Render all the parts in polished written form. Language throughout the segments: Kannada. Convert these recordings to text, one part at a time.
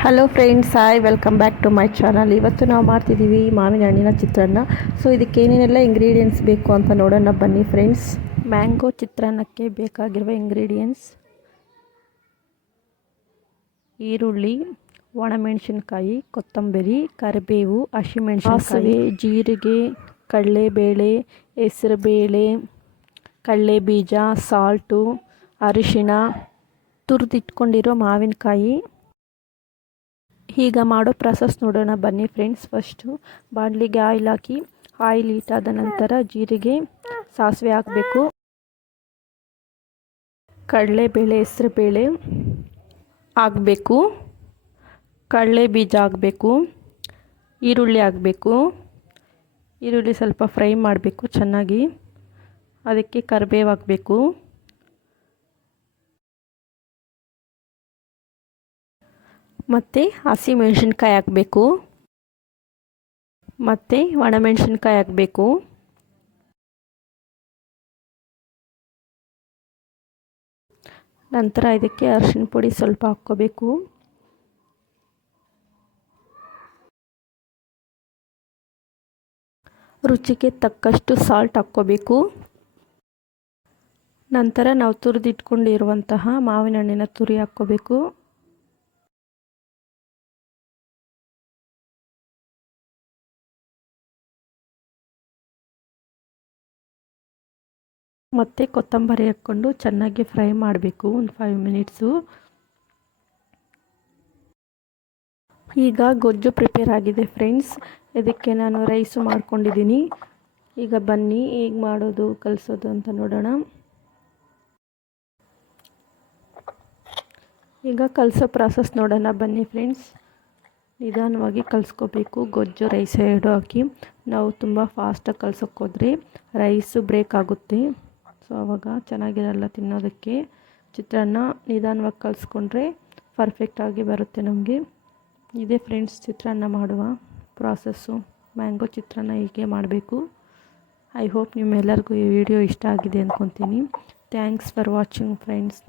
Hello friends, hi, welcome back to my channel. ಇವತ್ತು ನಾವು ಮಾಡ್ತಿದ್ದೀವಿ ಮಾವಿನ ಹಣ್ಣಿನ ಚಿತ್ರಾನ್ನ. ಸೊ ಇದಕ್ಕೆ ಏನೇನೆಲ್ಲ ಇಂಗ್ರೀಡಿಯೆಂಟ್ಸ್ ಬೇಕು ಅಂತ ನೋಡೋಣ ಬನ್ನಿ ಫ್ರೆಂಡ್ಸ್. ಮ್ಯಾಂಗೋ ಚಿತ್ರಾನ್ನಕ್ಕೆ ಬೇಕಾಗಿರುವ ಇಂಗ್ರೀಡಿಯೆಂಟ್ಸ್: ಈರುಳ್ಳಿ, ಒಣಮೆಣಸಿನ್ಕಾಯಿ, ಕೊತ್ತಂಬರಿ, ಕರಿಬೇವು, ಹಸಿಮೆಣಸಿನಕಾಯಿ, ಜೀರಿಗೆ, ಕಡಲೆಬೇಳೆ, ಹೆಸರುಬೇಳೆ, ಕಡಲೆಬೀಜ, ಸಾಲ್ಟು, ಅರಿಶಿಣ, ತುರಿದಿಟ್ಕೊಂಡಿರೋ ಮಾವಿನಕಾಯಿ. ಈಗ ಮಾಡೋ ಪ್ರಾಸೆಸ್ ನೋಡೋಣ ಬನ್ನಿ ಫ್ರೆಂಡ್ಸ್. ಫಸ್ಟು ಬಾಣಲಿಗೆ ಆಯಿಲ್ ಹಾಕಿ, ಆಯಿಲ್ ಹೀಟ್ ಆದ ನಂತರ ಜೀರಿಗೆ, ಸಾಸಿವೆ ಹಾಕಬೇಕು. ಕಡಲೆಬೇಳೆ, ಹೆಸರುಬೇಳೆ ಹಾಕಬೇಕು. ಕಡಲೆ ಬೀಜ ಹಾಕಬೇಕು. ಈರುಳ್ಳಿ ಹಾಕಬೇಕು. ಈರುಳ್ಳಿ ಸ್ವಲ್ಪ ಫ್ರೈ ಮಾಡಬೇಕು ಚೆನ್ನಾಗಿ. ಅದಕ್ಕೆ ಕರಿಬೇವು ಹಾಕಬೇಕು. ಮತ್ತು ಹಸಿಮೆಣಸಿನ್ಕಾಯಿ ಹಾಕಬೇಕು. ಮತ್ತು ಒಣಮೆಣಸಿನ್ಕಾಯಿ ಹಾಕಬೇಕು. ನಂತರ ಇದಕ್ಕೆ ಅರಿಶಿನ ಪುಡಿ ಸ್ವಲ್ಪ ಹಾಕ್ಕೋಬೇಕು. ರುಚಿಗೆ ತಕ್ಕಷ್ಟು ಸಾಲ್ಟ್ ಹಾಕ್ಕೋಬೇಕು. ನಂತರ ನಾವು ತುರಿದಿಟ್ಕೊಂಡಿರುವಂತಹ ಮಾವಿನ ಹಣ್ಣಿನ ತುರಿ ಹಾಕ್ಕೋಬೇಕು. ಮತ್ತು ಕೊತ್ತಂಬರಿ ಹಾಕ್ಕೊಂಡು ಚೆನ್ನಾಗಿ ಫ್ರೈ ಮಾಡಬೇಕು ಒಂದು 5 ಮಿನಿಟ್ಸು. ಈಗ ಗೊಜ್ಜು ಪ್ರಿಪೇರ್ ಆಗಿದೆ ಫ್ರೆಂಡ್ಸ್. ಇದಕ್ಕೆ ನಾನು ರೈಸು ಮಾಡ್ಕೊಂಡಿದ್ದೀನಿ. ಈಗ ಬನ್ನಿ ಹೇಗೆ ಮಾಡೋದು ಕಲಿಸೋದು ಅಂತ ನೋಡೋಣ. ಈಗ ಕಲಸೋ ಪ್ರಾಸೆಸ್ ನೋಡೋಣ ಬನ್ನಿ ಫ್ರೆಂಡ್ಸ್. ನಿಧಾನವಾಗಿ ಕಲಿಸ್ಕೋಬೇಕು. ಗೊಜ್ಜು ರೈಸ್ ಎರಡು ಹಾಕಿ ನಾವು ತುಂಬ ಫಾಸ್ಟಾಗಿ ಕಲ್ಸೋಕ್ಕೋದ್ರೆ ರೈಸು ಬ್ರೇಕ್ ಆಗುತ್ತೆ. ಸೊ ಆವಾಗ ಚೆನ್ನಾಗಿರಲ್ಲ ತಿನ್ನೋದಕ್ಕೆ. ಚಿತ್ರಾನ್ನ ನಿಧಾನವಾಗಿ ಕಲಿಸ್ಕೊಂಡ್ರೆ ಪರ್ಫೆಕ್ಟಾಗಿ ಬರುತ್ತೆ ನಮಗೆ. ಇದೇ ಫ್ರೆಂಡ್ಸ್ ಚಿತ್ರಾನ್ನ ಮಾಡುವ ಪ್ರಾಸೆಸ್ಸು. ಮ್ಯಾಂಗೋ ಚಿತ್ರಾನ್ನ ಹೀಗೆ ಮಾಡಬೇಕು. ಐ ಹೋಪ್ ನಿಮ್ಮೆಲ್ಲರಿಗೂ ಈ ವಿಡಿಯೋ ಇಷ್ಟ ಆಗಿದೆ ಅಂದ್ಕೊತೀನಿ. Thanks for watching friends.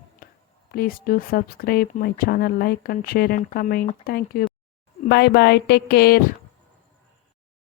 Please do subscribe my channel, like and share and comment. Thank you. Bye bye. Take care.